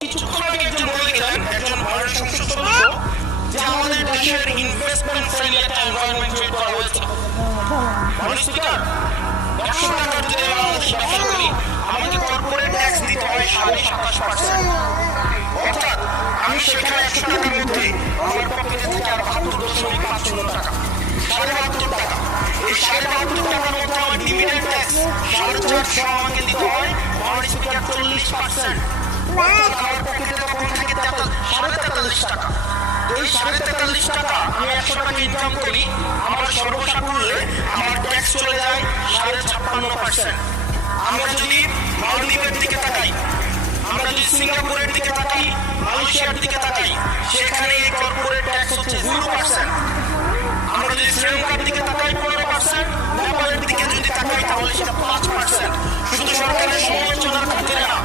কিছুক্ষণ আগে একজন বলে গেলেন, একজন ভারতের সংসদ সদস্য, যে আমাদের দেশের ইনভেস্টমেন্ট ফ্রেন্ডলি একটা এনভায়রনমেন্ট তৈরি করা হয়েছে। মাননীয় স্পিকার, 100 টাকা যদি আমি বাংলাদেশে ব্যবসা করি, আমাকে কর্পোরেট ট্যাক্স দিতে হয় 27.5%। অর্থাৎ আমি সেখানে 100 টাকার মধ্যে আমার পকেটে থেকে আর 72.50 টাকা, 72.5 টাকা। এই 72.5 টাকার মধ্যে আমার ডিভিডেন্ড ট্যাক্স 4.5 আমাকে দিতে হয় মাননীয় স্পিকার 40%। আমার পকেটে তখন থাকে 43.5 টাকা। এই 43.5 টাকা আমি 100 টাকা ইনকাম করি, আমার সর্বসাকুল্যে আমার ট্যাক্স চলে যায় 56.5%। আমরা যদি মালদ্বীপের দিকে তাকাই, আমরা যদি সিঙ্গাপুরের দিকে তাকাই, মালয়েশিয়ার দিকে তাকাই, সেখানে এই কর্পোরেট ট্যাক্স হচ্ছে 0%। আমরা যদি শ্রীলঙ্কার দিকে তাকাই 15%, নেপালের দিকে যদি তাকাই তাহলে সেটা 5%। শুধু সরকারের সমালোচনার খাতিরে না,